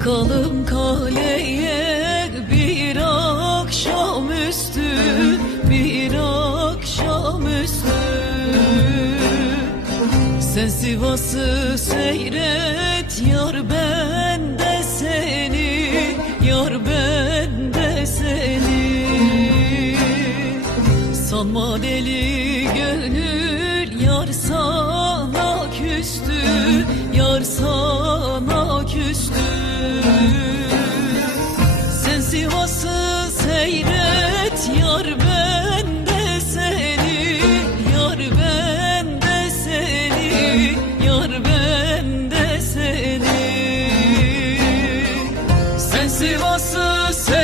Çıkalım kaleye bir akşamüstü Bir akşamüstü Sen Sivas'ı seyret yar ben de seni Yar ben de seni. Sanma deli gönül yar sana küstü Yar sana seni Yar ben de seni. Sen Sivas'ı ben